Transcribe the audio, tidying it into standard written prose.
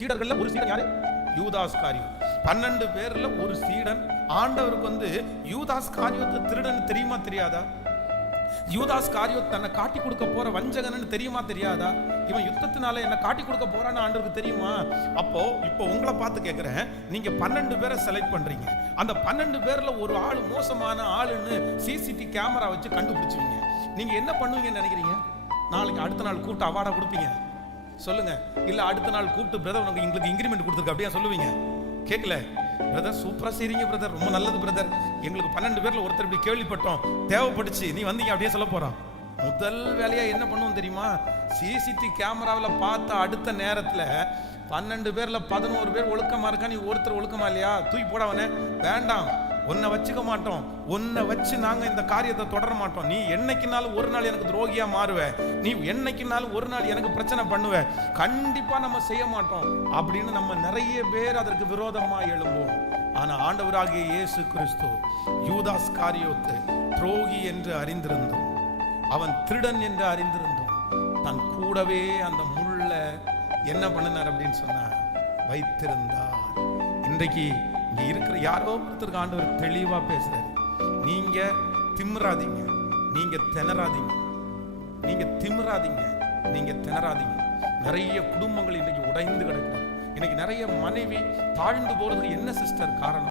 சீடர்கள்ல ஒரு சீடன் யாரு? யூதாஸ் காரியோத். 12 பேர்ல ஒரு சீடன். ஆண்டவருக்கு யூதாஸ் காரியோத் திருடன் தெரியுமா தெரியாதா? யூதாஸ் காரியோத் தன்னை காட்டி கொடுக்க போற வஞ்சகன்னு தெரியுமா தெரியாதா? இவன் யுத்தத்தினால என்ன காட்டி கொடுக்க போறான்னு ஆண்டவருக்கு தெரியுமா? இப்போ உங்களை பார்த்து கேட்கிறேன், நீங்க 12 பேரை செலக்ட் பண்றீங்க. அந்த 12 பேர்ல ஒரு ஆள் மோசமான ஆளுன்னு சிசிடிவி கேமரா வச்சு கண்டுபிடிச்சுவீங்க. நீங்க என்ன பண்ணுவீங்கன்னு நினைக்கிறீங்க? நாளைக்கு அடுத்த நாள் கூப்பிட்டு அவார்டா கொடுப்பீங்க சொல்லுங்க? இல்ல அடுத்த நாள் கூப்பிட்டு பிரதர் உங்களுக்கு இன்கிரிமெண்ட் கொடுத்துருக்கு அப்படியே சொல்லுவீங்க? கேட்கல பிரதர், சூப்பரா செய்றீங்க பிரதர், ரொம்ப நல்லது பிரதர், எங்களுக்கு 12 பேர்ல ஒருத்தர் இப்படி கேள்விப்பட்டோம், தேவைப்பட்டுச்சு, நீ வந்தீங்க அப்படியே சொல்ல போறான். முதல் வேலையா என்ன பண்ணுவோம் தெரியுமா? சிசிடிவி கேமராவில் பார்த்த அடுத்த நேரத்தில் 12 பேர்ல 11 பேர் ஒழுக்கமா இருக்கா, நீ ஒருத்தர் ஒழுக்கமா இல்லையா, தூக்கி போடவனே, வேண்டாம், உன்னை வச்சுக்க மாட்டோம், உன்னை வச்சு நாங்க இந்த காரியத்தை தொடர மாட்டோம், நீ என்னைக்குனாலும் ஒரு நாள் எனக்கு துரோகியா மாறுவ, நீ என்னைக்குனாலும் ஒரு நாள் எனக்கு பிரச்சனை பண்ணுவ, கண்டிப்பா நம்ம செய்ய மாட்டோம் அப்படின்னு நம்ம நிறைய பேர் அதற்கு விரோதமா எழும்புவோம். ஆனா ஆண்டவராகிய இயேசு கிறிஸ்து யூதாஸ் காரியோத்து துரோகி என்று அறிந்திருந்தோம், அவன் திருடன் என்று அறிந்திருந்தோம், தன் கூடவே அந்த முள்ள என்ன பண்ணினார் அப்படின்னு சொன்னா வைத்திருந்தார். இன்றைக்கு இங்க இருக்கிற யாரோ ஒருத்தருக்கு ஆண்டவர் தெளிவா பேசுறாரு. நீங்க திமிராதீங்க, நீங்க திணறாதீங்க, நீங்க திமிராதீங்க, நீங்க திணறாதீங்க. நிறைய குடும்பங்கள் இன்னைக்கு உடைந்து கிடக்குது. இன்னைக்கு நிறைய மனைவி தாழ்ந்து போறதுக்கு என்ன சிஸ்டர் காரணம்?